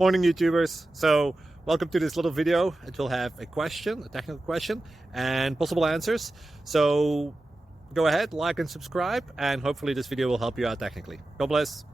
Morning, YouTubers. So welcome to this little video. It will have a question, a technical question, and possible answers. So go ahead, like and subscribe, and hopefully this video will help you out technically. God bless.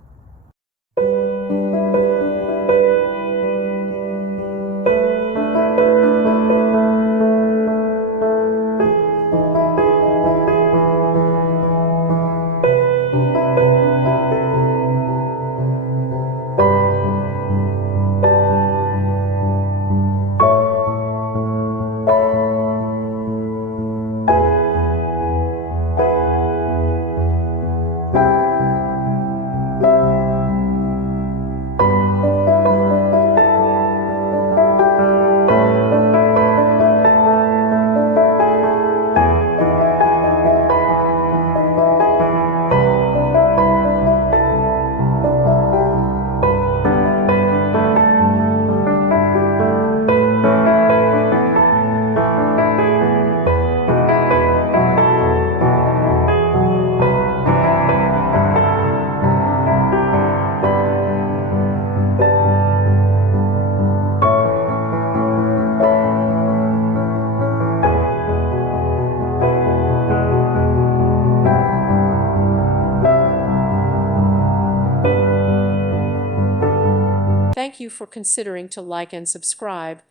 Thank you for considering to like and subscribe.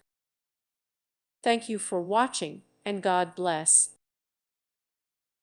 Thank you for watching, and God bless.